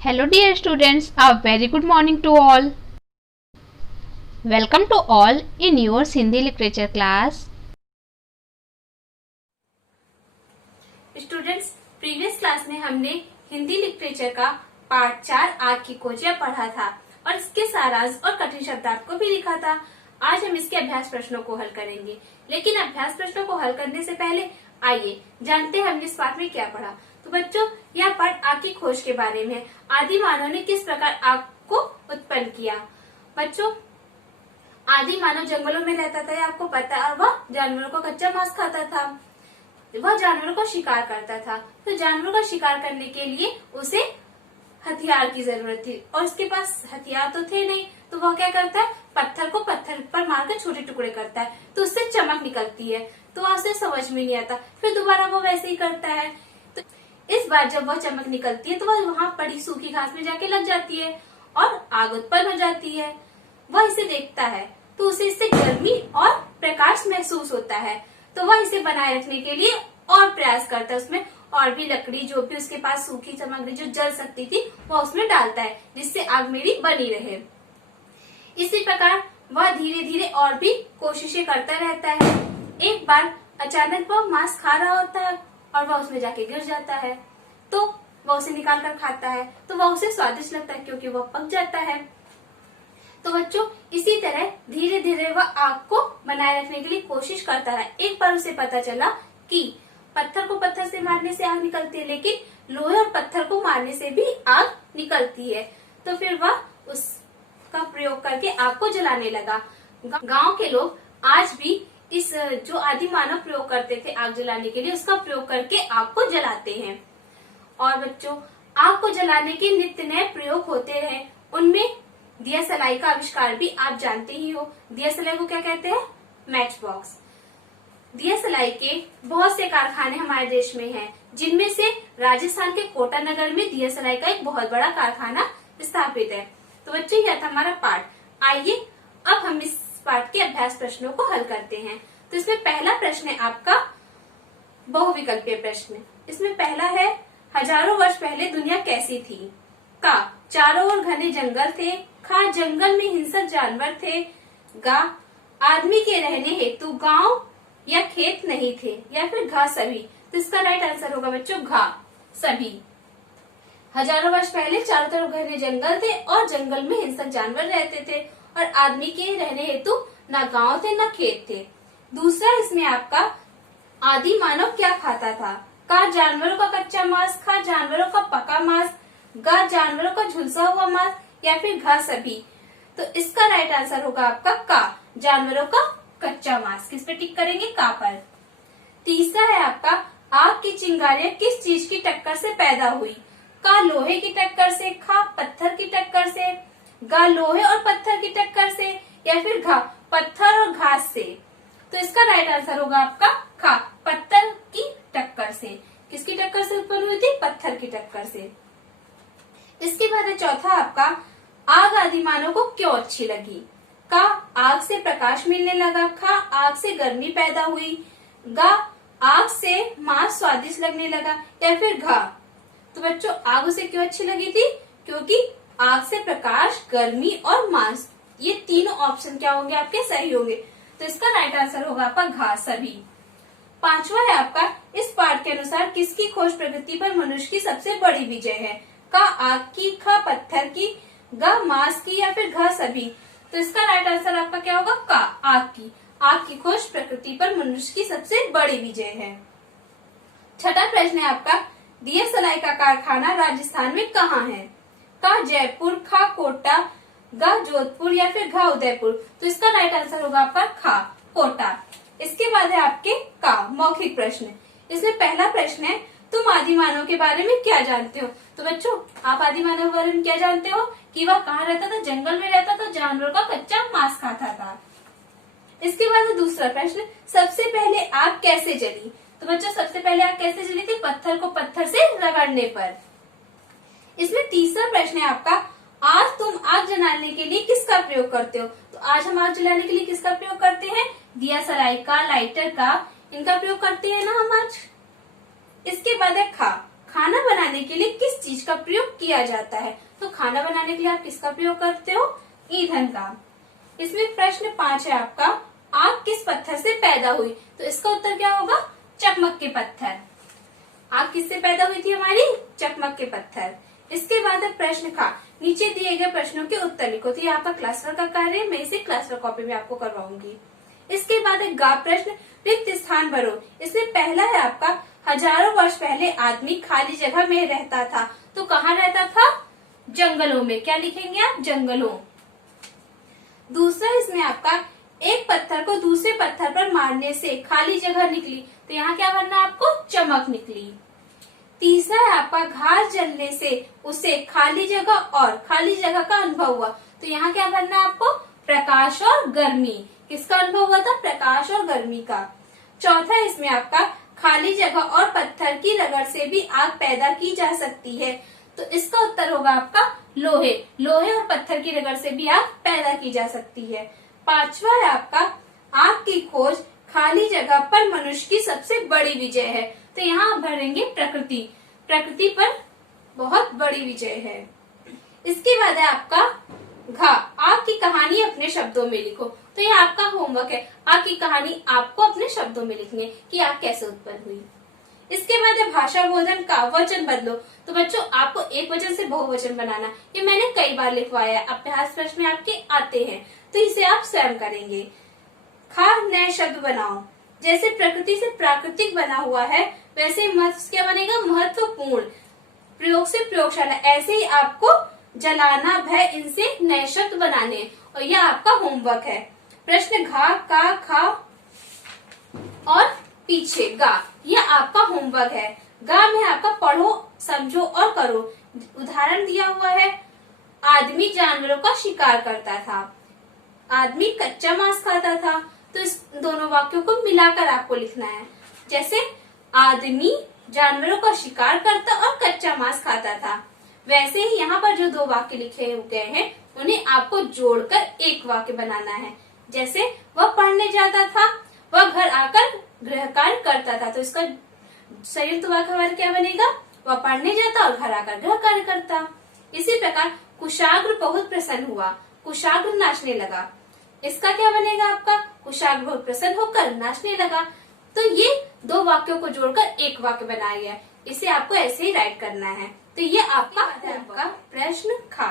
Hello dear students, a very good morning to all. Welcome to all in your Hindi literature class. Students, previous class में हमने Hindi literature का part 4 आग की खोजियां पढ़ा था और इसके सारांश और कठिन शब्दार्थ को भी लिखा था। आज हम इसके अभ्यास प्रश्नों को हल करेंगे, लेकिन अभ्यास प्रश्नों को हल करने से पहले आइए जानते हैं हमने इस पाठ में क्या पढ़ा। तो बच्चों, यह पाठ आग की खोज के बारे में है। आदि मानव ने किस प्रकार आग को उत्पन्न किया। बच्चों, आदि मानव जंगलों में रहता था, आपको पता है, और वह जानवरों का कच्चा मांस खाता था। वह जानवरों का शिकार करता था। तो जानवरों का शिकार करने के लिए उसे हथियार की जरूरत थी और उसके पास हथियार तो थे नहीं। तो वह क्या करता है, पत्थर को पत्थर पर मारकर छोटे टुकड़े करता है, तो उससे चमक निकलती है। तो उसे समझ में नहीं आता, फिर दोबारा वो वैसे ही करता है। तो इस बार जब वह चमक निकलती है तो वह वहाँ पड़ी सूखी घास में जाके लग जाती है और आग उत्पन्न हो जाती है। वह इसे देखता है तो उसे इससे गर्मी और प्रकाश महसूस होता है। तो वह इसे बनाए रखने के लिए और प्रयास करता है, उसमें और भी लकड़ी, जो भी उसके पास सूखी सामग्री जो जल सकती थी, वह उसमें डालता है, जिससे आग मेरी बनी रहे। इसी प्रकार वह धीरे धीरे और भी कोशिशें करता रहता है। एक बार अचानक वह मांस खा रहा होता है और वह उसमें जाके गिर जाता है। तो वह उसे निकाल कर खाता है, तो वह उसे स्वादिष्ट लगता है क्योंकि वह पक जाता है। तो बच्चों, इसी तरह धीरे धीरे वह आग को बनाए रखने के लिए कोशिश करता रहा। एक बार उसे पता चला कि पत्थर को पत्थर से मारने से आग निकलती है, लेकिन लोहे और पत्थर को मारने से भी आग निकलती है। तो फिर वह उसका प्रयोग करके आग को जलाने लगा। गांव के लोग आज भी इस जो आदि मानव प्रयोग करते थे आग जलाने के लिए, उसका प्रयोग करके आग को जलाते हैं। और बच्चों, आग को जलाने के नित्य नए प्रयोग होते रहे। उनमें दिया सलाई का आविष्कार भी आप जानते ही हो। दिया सलाई को क्या कहते हैं? Match box. दिया सलाई के बहुत से कारखाने हमारे देश में हैं, जिनमें से राजस्थान के कोटा नगर में दिया सलाई का एक बहुत बड़ा कारखाना स्थापित है। तो बच्चों, यह था हमारा पाठ। आइए अब हम इस पाठ के अभ्यास प्रश्नों को हल करते हैं। तो इसमें पहला प्रश्न है आपका बहुविकल्पीय प्रश्न। इसमें पहला है, हजारों वर्ष पहले दुनिया कैसी थी? का, चारों ओर घने जंगल थे। खा, जंगल में हिंसक जानवर थे। गा, आदमी के रहने हेतु गांव या खेत नहीं थे। या फिर घा, सभी। तो इसका राइट आंसर होगा बच्चों घा, सभी। हजारों वर्ष पहले चारों तरफ घने जंगल थे और जंगल में हिंसक जानवर रहते थे और आदमी के रहने हेतु ना गांव थे ना खेत थे। दूसरा इसमें आपका, आदि मानव क्या खाता था? का, जानवरों का कच्चा मांस। खा, जानवरों का पका मांस। गा, जानवरों का झुलसा हुआ मांस। या फिर घा, सभी। तो इसका राइट आंसर होगा आपका का, जानवरों का कच्चा मांस। किस पे टिक करेंगे? का पर। तीसरा है आपका, आग की चिंगारियां किस चीज की टक्कर से पैदा हुई? का, लोहे की टक्कर से। खा, पत्थर की टक्कर से। गा, लोहे और पत्थर की टक्कर से। या फिर घा, पत्थर और घास से। तो इसका राइट आंसर होगा आपका खा, पत्थर की टक्कर से। किसकी टक्कर से उत्पन्न हुई थी? पत्थर की टक्कर से। इसके बाद है चौथा आपका, आग आदि मानव को क्यों अच्छी लगी? का, आग से प्रकाश मिलने लगा। खा, आग से गर्मी पैदा हुई। गा, आग से मांस स्वादिष्ट लगने लगा। या फिर घा, तो बच्चों आग उसे क्यों अच्छी लगी थी? क्योंकि आग से प्रकाश, गर्मी और मांस, ये तीनों ऑप्शन क्या होंगे आपके? सही होंगे। तो इसका राइट आंसर होगा आपका घा, सभी। पांचवा है आपका, इस पाठ के अनुसार किसकी खोज प्रकृति पर मनुष्य की सबसे बड़ी विजय है? का, आग की। खा, पत्थर की। गा, मांस की। या फिर घा, सभी। तो इसका राइट आंसर आपका क्या होगा? का, आग की। आग की खोज प्रकृति पर मनुष्य की सबसे बड़ी विजय है। छठा प्रश्न है आपका, दिया सलाई का कारखाना राजस्थान में कहाँ है? का, जयपुर। खा, कोटा। गा, जोधपुर। या फिर घा, उदयपुर। तो इसका राइट आंसर होगा आपका खा, कोटा। इसके बाद है आपके का, मौखिक प्रश्न। इसमें पहला प्रश्न है, तुम आदि मानव के बारे में क्या जानते हो? तो बच्चों, आप आदि मानव के बारे में क्या जानते हो? कि वह कहाँ रहता था? जंगल में रहता था, जानवरों का कच्चा मांस खाता था। इसके बाद है दूसरा प्रश्न, सबसे पहले आग कैसे जली? तो बच्चों, सबसे पहले आग कैसे जली थी? पत्थर को पत्थर से रगड़ने पर। इसमें तीसरा प्रश्न है आपका, आज तुम आग जलाने के लिए किसका प्रयोग करते हो? तो आज हम आग जलाने के लिए किसका प्रयोग करते हैं? दिया सलाई का, लाइटर का, इनका प्रयोग करते हैं ना हम आज। इसके बाद है खा। खाना बनाने के लिए किस चीज का प्रयोग किया जाता है? तो खाना बनाने के लिए आप किसका प्रयोग करते हो? ईंधन का। इसमें प्रश्न 5 है आपका, आग किस पत्थर से पैदा हुई? तो इसका उत्तर क्या होगा? चकमक के पत्थर। आग किससे पैदा हुई थी हमारी? चकमक के पत्थर। इसके बाद है प्रश्न खा। नीचे दिए गए प्रश्नों के उत्तर लिखो। तो ये आपका क्लास वर्क का कार्य है, मैं इसे क्लास वर्क कॉपी में आपको करवाऊंगी। इसके बाद है गा प्रश्न, रिक्त स्थान भरो। इसमें पहला है आपका, हजारों वर्ष पहले आदमी खाली जगह में रहता था। तो कहाँ रहता था? जंगलों में। क्या लिखेंगे आप? जंगलों। दूसरा इसमें आपका, एक पत्थर को दूसरे पत्थर पर मारने से खाली जगह निकली। तो यहाँ क्या बनना है आपको? चमक निकली। तीसरा है आपका, घास जलने से उसे खाली जगह का अनुभव हुआ। तो यहाँ क्या बनना है आपको? प्रकाश और गर्मी। किसका अनुभव हुआ था? प्रकाश और गर्मी का। चौथा है इसमें आपका, खाली जगह और पत्थर की रगड़ से भी आग पैदा की जा सकती है। तो इसका उत्तर होगा आपका लोहे। लोहे और पत्थर की रगड़ से भी आग पैदा की जा सकती है। पांचवा है आपका, आग की खोज खाली जगह पर मनुष्य की सबसे बड़ी विजय है। तो यहाँ आप भरेंगे प्रकृति। प्रकृति पर बहुत बड़ी विजय है। इसके बाद है आपका घा, आग की कहानी अपने शब्दों में लिखो। तो ये आपका होमवर्क है, आग की कहानी आपको अपने शब्दों में लिखनी है कि आग कैसे उत्पन्न हुई। इसके बाद है भाषा बोधन का, वचन बदलो। तो बच्चों आपको एक वचन से बहुवचन बनाना, ये मैंने कई बार लिखवाया है, अभ्यास प्रश्न में आपके आते हैं, तो इसे आप स्वयं करेंगे। खा, नए शब्द बनाओ। जैसे प्रकृति से प्राकृतिक बना हुआ है, वैसे महत्व क्या बनेगा? महत्वपूर्ण। प्रयोग से प्रयोगशाला। ऐसे ही आपको जलाना, भय, इनसे नए शब्द बनाने, और यह आपका होमवर्क है। प्रश्न घा, का, खा और पीछे गा, यह आपका होमवर्क है। गा में आपका पढ़ो, समझो और करो। उदाहरण दिया हुआ है, आदमी जानवरों का शिकार करता था, आदमी कच्चा मांस खाता था। तो इस दोनों वाक्यों को मिलाकर आपको लिखना है। जैसे आदमी जानवरों का शिकार करता और कच्चा मांस खाता था, वैसे ही यहाँ पर जो दो वाक्य लिखे गए हैं उन्हें आपको जोड़कर एक वाक्य बनाना है। जैसे वह पढ़ने जाता था, वह घर आकर गृह कार्य करता था। तो इसका संयुक्त वाक्य हमारा क्या बनेगा? वह पढ़ने जाता और घर आकर गृह कार्य करता। इसी प्रकार कुशाग्र बहुत प्रसन्न हुआ, कुशाग्र नाचने लगा। इसका क्या बनेगा आपका? कुशाग्र बहुत प्रसन्न होकर नाचने लगा। तो ये दो वाक्यों को जोड़कर एक वाक्य बनाया गया, इसे आपको ऐसे ही राइट करना है। तो ये आपका प्रश्न खा।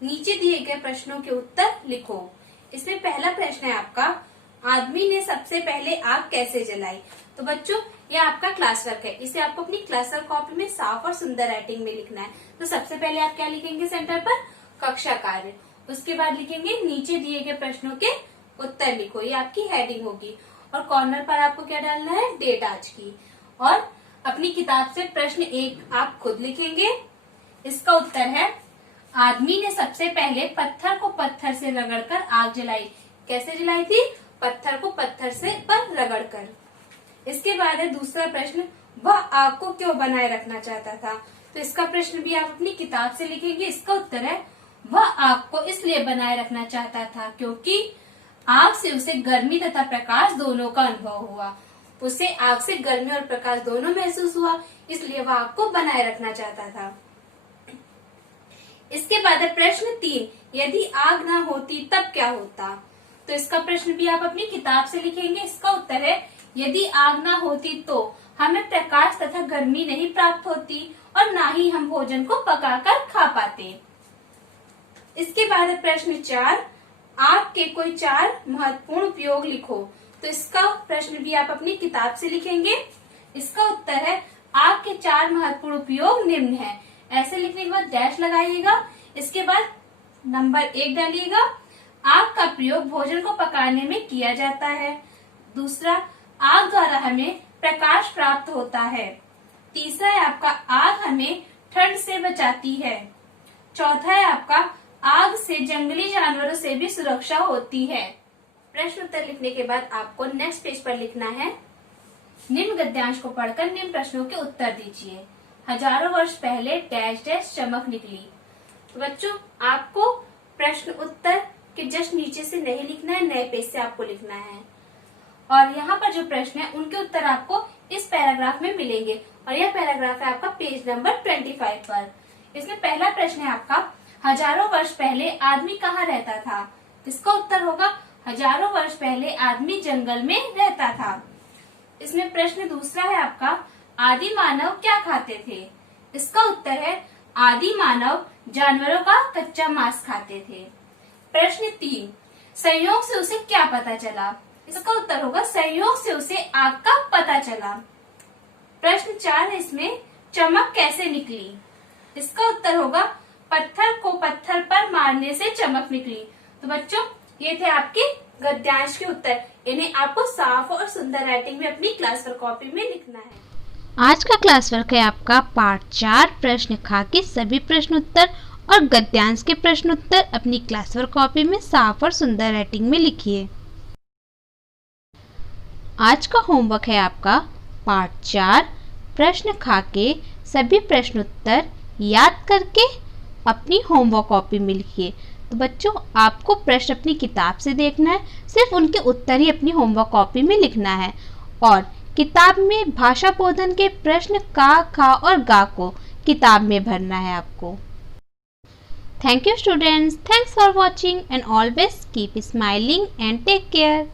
नीचे दिए गए प्रश्नों के उत्तर लिखो। इसमें पहला प्रश्न है आपका, आदमी ने सबसे पहले आग कैसे जलाई? तो बच्चों ये आपका क्लास वर्क है, इसे आपको अपनी क्लास वर्क कॉपी में साफ और सुंदर राइटिंग में लिखना है। तो सबसे पहले आप क्या लिखेंगे सेंटर पर? कक्षा कार्य। उसके बाद लिखेंगे नीचे दिए गए प्रश्नों के उत्तर लिखो, ये आपकी हेडिंग होगी। और कॉर्नर पर आपको क्या डालना है? डेट आज की। और अपनी किताब से प्रश्न 1 आप खुद लिखेंगे। इसका उत्तर है, आदमी ने सबसे पहले पत्थर को पत्थर से रगड़कर आग जलाई। कैसे जलाई थी? पत्थर को पत्थर से पर रगड़कर। इसके बाद है दूसरा प्रश्न, वह आग को क्यों बनाए रखना चाहता था? तो इसका प्रश्न भी आप अपनी किताब से लिखेंगे। इसका उत्तर है, वह आग को इसलिए बनाए रखना चाहता था क्योंकि आग से उसे गर्मी तथा प्रकाश दोनों का अनुभव हुआ। उसे आग से गर्मी और प्रकाश दोनों महसूस हुआ, इसलिए वह आग को बनाए रखना चाहता था। इसके बाद है प्रश्न 3, यदि आग ना होती तब क्या होता? तो इसका प्रश्न भी आप अपनी किताब से लिखेंगे। इसका उत्तर है, यदि आग ना होती तो हमें प्रकाश तथा गर्मी नहीं प्राप्त होती और ना ही हम भोजन को पकाकर खा पाते। इसके बाद है प्रश्न 4, आग के कोई 4 महत्वपूर्ण उपयोग लिखो। तो इसका प्रश्न भी आप अपनी किताब से लिखेंगे। इसका उत्तर है, आग के 4 महत्वपूर्ण उपयोग निम्न है। ऐसे लिखने के बाद डैश लगाइएगा। इसके बाद नंबर 1 डालिएगा, आग का प्रयोग भोजन को पकाने में किया जाता है। दूसरा, आग द्वारा हमें प्रकाश प्राप्त होता है। तीसरा है आपका, आग हमें ठंड से बचाती है। चौथा है आपका, आग से जंगली जानवरों से भी सुरक्षा होती है। प्रश्न उत्तर लिखने के बाद आपको नेक्स्ट पेज पर लिखना है, निम्न गद्यांश को पढ़कर निम्न प्रश्नों के उत्तर दीजिए। हजारों वर्ष पहले डैश डैश चमक निकली। तो बच्चों आपको प्रश्न उत्तर के जस्ट नीचे से नहीं लिखना है, नए पेज से आपको लिखना है। और यहाँ पर जो प्रश्न है उनके उत्तर आपको इस पैराग्राफ में मिलेंगे और यह पैराग्राफ है आपका पेज नंबर 25 पर। इसमें पहला प्रश्न है आपका, हजारों वर्ष पहले आदमी कहाँ रहता था? इसका उत्तर होगा हजारों वर्ष पहले आदमी जंगल में रहता था। इसमें प्रश्न दूसरा है आपका, आदि मानव क्या खाते थे? इसका उत्तर है आदि मानव जानवरों का कच्चा मांस खाते थे। प्रश्न 3, संयोग से उसे क्या पता चला? इसका उत्तर होगा संयोग से उसे आग का पता चला। प्रश्न 4 है इसमें, चमक कैसे निकली? इसका उत्तर होगा पत्थर को पत्थर पर मारने से चमक निकली। तो बच्चों ये थे आपके गद्यांश के उत्तर। इन्हें आपको साफ और सुंदर राइटिंग में अपनी क्लास वर्क कॉपी में लिखना है। आज का क्लास वर्क है आपका पार्ट 4 प्रश्न खा के सभी प्रश्न उत्तर और गद्यांश के प्रश्न उत्तर अपनी क्लास वर्क कॉपी में साफ और सुंदर राइटिंग में लिखिए। आज का होमवर्क है आपका पार्ट 4 प्रश्न खा के सभी प्रश्न उत्तर याद करके अपनी होमवर्क कॉपी में लिखिए। तो बच्चों आपको प्रश्न अपनी किताब से देखना है, सिर्फ उनके उत्तर ही अपनी होमवर्क कॉपी में लिखना है और किताब में भाषा बोधन के प्रश्न का, खा और गा को किताब में भरना है आपको। Thank you students, thanks for watching and always keep smiling and take care.